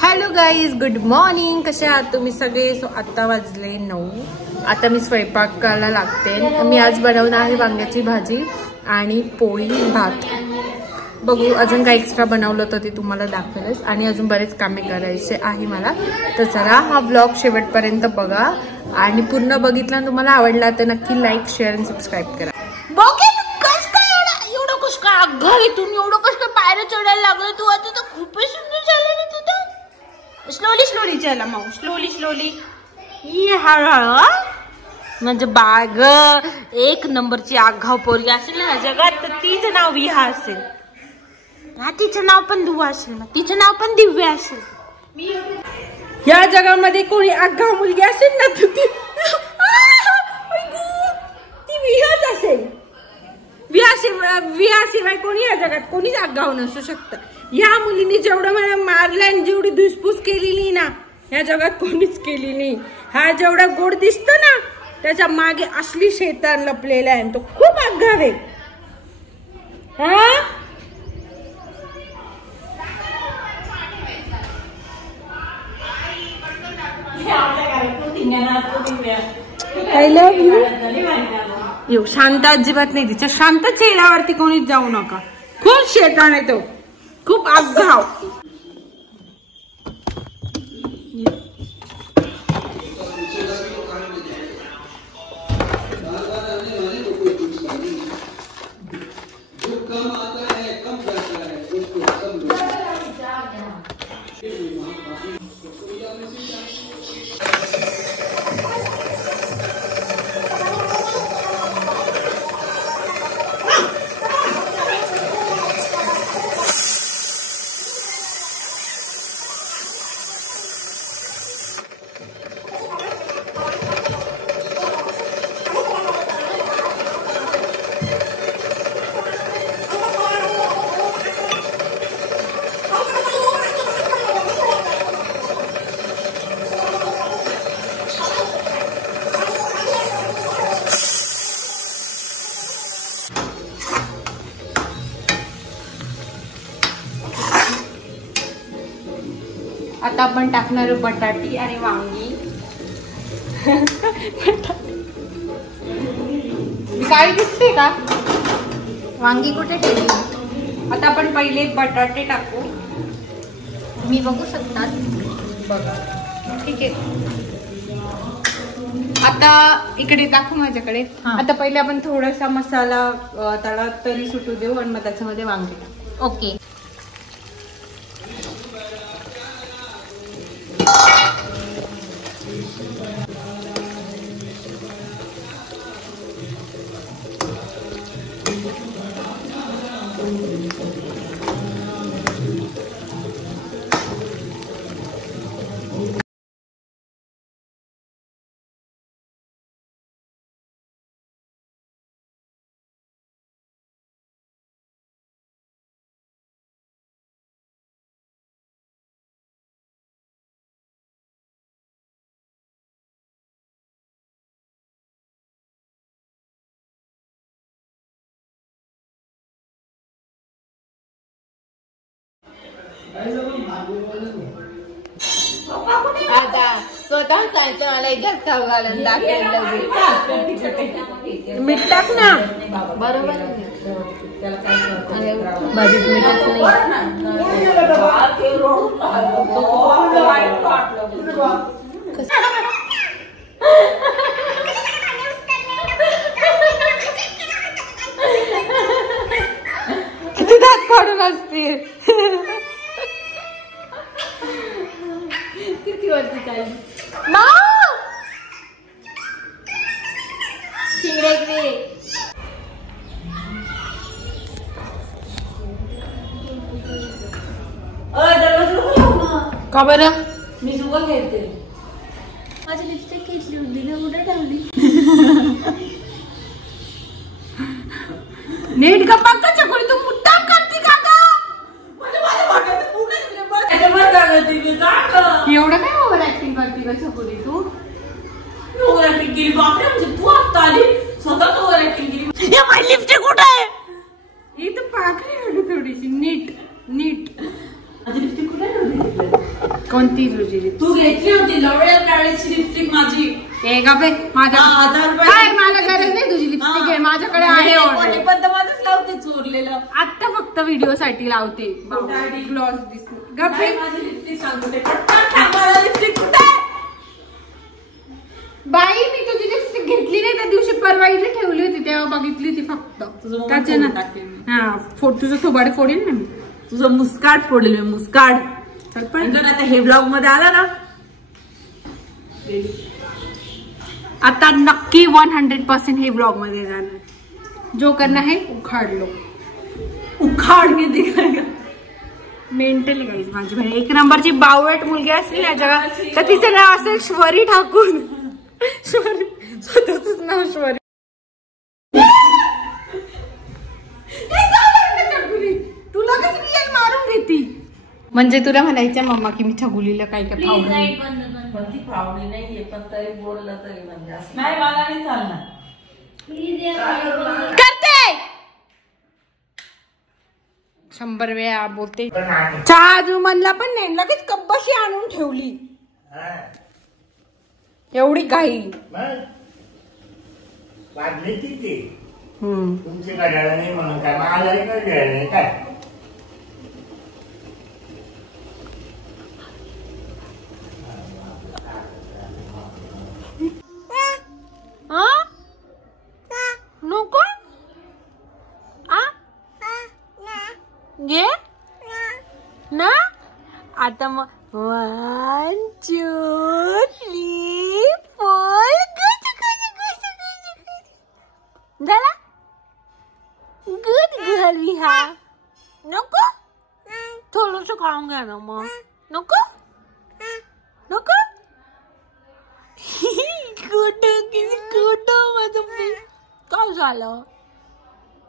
Hello guys, good morning. कसे आहात तुम्ही सगळे? सो आता वाजले 9. आता मी स्वयंपाकाला लागते. मी आज बनवणार आहे वांग्याची भाजी आणि पोळी भात. बघू अजून काय एक्स्ट्रा बनवलं होतं ते तुम्हाला दाखवेलच. आणि अजून बरेच कामे करायचे आहे मला. तर चला हा ब्लॉग शेवटपर्यंत बघा आणि पूर्ण बघितला तुम्हाला आवडला तर नक्की लाईक, शेअर आणि सबस्क्राईब करा. घरीतून एवढं कष्ट पायऱ्या चढायला लागलं तू. आता तर खूपच सुंदर झालं ना तुझं. स्लोली स्लोली चला माऊ, स्लोली स्लोली. हळूहळू. म्हणजे बाग एक नंबरची आगाव पोरगी असेल ना जगात तर तिचं नाव विहा असेल. हा तिचं नाव पण दुवा असेल ना, तिचं नाव पण दिव्या असेल. या जगामध्ये कोणी आगाव मुलगी असेल ना तर ती विहाच असेल. विहाशिवाय कोणी या जगात कोणीच आगाव नसू शकतं. या मुलीने जेवढं मला मारलं आणि जेवढी धुसफूस केलेली ना या जगात कोणीच केली नाही. हा जेवढा गोड दिसतो ना त्याच्या मागे असली शैतान लपलेला आहे. तो खूप आगाव आहे. I love you. येऊ शांत अजिबात नाही. तिच्या शांत चेहऱ्यावरती कोणीच जाऊ नका. खूप शैतान आहे तो, खूप आगाव. आता आपण टाकणार बटाटी आणि वांगी. काय दिसते का? वांगी कुठे ठेवली? आता आपण पहिले बटाटे टाकू. तुम्ही बघू शकता. बघा ठीक आहे. आता इकडे दाखवू माझ्याकडे. आता पहिले आपण थोडासा मसाला त्याला तरी सुटू देऊ आणि मग त्याच्यामध्ये वांगी टाकू. ओके. आता स्वतः जायचं मला एकच खाऊ घालून दाखवायला. मीठ टाक ना. बरोबर भाजीत मीठच नाही. किती दात काढून असतील. किती वरती चालली का बरं? मी सुद्धा खेळते. माझी लिपस्टिक घेतली होती ना, कुठे ठेवली? नीट गप्पा कशा कोणी तू मुद्दाम करते का ग? एवढं काय ओव्हर ऍक्टिंग करते का छकुली तू? ओव्हर ऍक्टिंग केली बापरे. म्हणजे तू आता आली स्वतःच ओव्हर ऍक्टिंग केली. माझी लिपस्टिक कुठे आहे? इथं पाकळी थोडीशी नीट नीट. माझी लिपस्टिक कुठे आहे? कोणती तुझी लिपस्टिक? तू घेतली होती लवळ्या काळ्याची लिपस्टिक माझी. ए का बे माझ्या 1000 रुपये. काय मला गरज नाही तुझी लिपस्टिक आहे, माझ्याकडे आहे ऑलरेडी. पण माझंच लावते चोरलेलं. आता फक्त व्हिडिओ साठी लावते. ग्लॉस दिसतो गप्पे. माझी लिपस्टिक सांगते मला लिपस्टिक कुठे आहे? बाई मी तुझी लिपस्टिक घेतली नाही त्या दिवशी, परवा इथे ठेवली होती तेव्हा बघितली ती फक्त. त्याच्यानं हा तुझं थोबाड फोडेल ना मी. तुझं मुस्काट फोडेल मी, मुस्काट. पण जर आता हे ब्लॉग मध्ये आला ना आता नक्की 100% हे ब्लॉग मध्ये जाणार. जो करना है उखाड़ लो. उखाड के दिखाएगा. मेंटल गाईज माझी बहीण एक नंबरची बावळट मुलगी असेल ना जगात तर तिचं नाव असेल श्वरी ठाकूर. श्वरी स्वतःच नाव श्वरी. तुला कशी रिअल मारून घेती म्हणजे तुला म्हणायचं मम्मा की मी छगुलीला काय काय फावली. कोणती फावली नाहीये पण तरी बोललं तरी म्हणजे नाही मला नाही चालणार. करते 100 वेळा बोलते. चहा अजून म्हणला पण नाही लगेच कब्बशी आणून ठेवली. एवढी घाई तुमची घड्याळ नाही म्हणून काय मला काय नको घे ना आता मग 1 2 3 4 झाला गुड गर्ल विहा. नको थोडस खाऊन घ्या ना मग. नको नको कुठं माझं काय झालं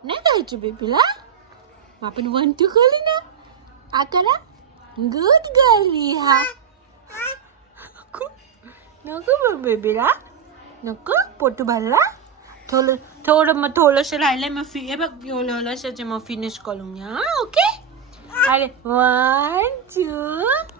नाही खायचं बेबीला. आपण 1 2 खाली ना आकारा गुड गर्ल विहा. नको बेबीला नको पोट भरला. थोडस राहिलंय मग हे बघ मग फिनिश करून घ्या. ओके अरे 1 2